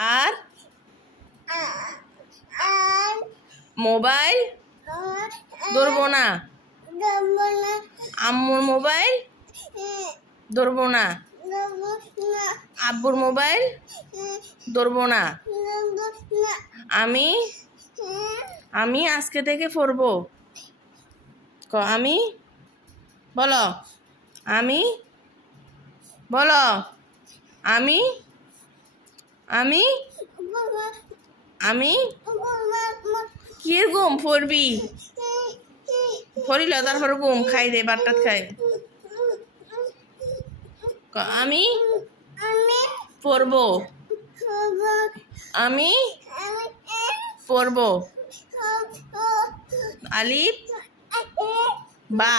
আর mobile ধরবো না। আম্মুর মোবাইল ধরবো না। আব্বুর মোবাইল ধরবো না। আমি আজকে থেকে পড়বো। আমি বলো, আমি বলো, আমি আমি আমি কিরকম পড়বি? পড়িল তারপর ঘুম খাই দে, বাট্টাত খাই। আমি পড়বো। আমি পড়বো। আলিফ বা।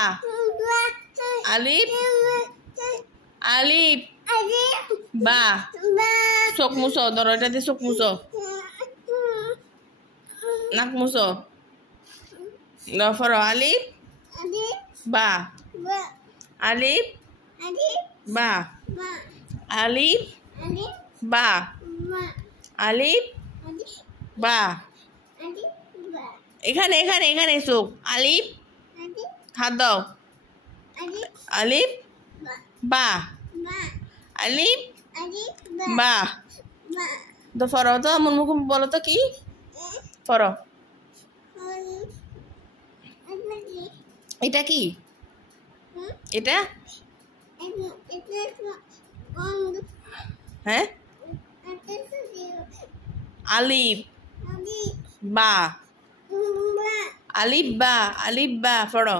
আলিফ আলিফ বা। চোখ মুছো, ধরো এটা দিয়ে চোখ মুছো, নাক মুছো। ফর আলিফ বা। আলিফ বা। আলিফ বা। আলিফ বা। এখানে এখানে এখানে চোখ। আলিফ, হাত দাও। আলিফ বা। আলিফ বা। তো ফরো তো আমার মুখ বলো তো কি ফরো। এটা কি? এটা হ্যাঁ, আলিফ বা। আলিফ বা। আলিফ বা পড়ো।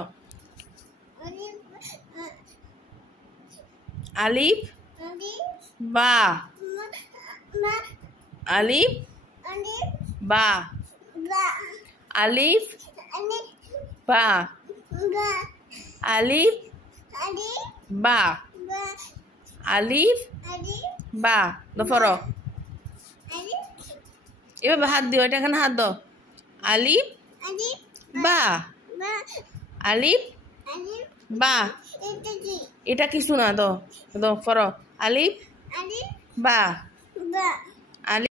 আলিফ বা। আলিফ বা। আলিফ বা। আলিফ বা। আলিফ বা। পড়ো। এভাবে হাত দিও, এটা এখানে হাত দাও। আলিফ বা। আলিফ বা। এটা কিছু না, তো পড়ো। আলিফ বা। আলিফ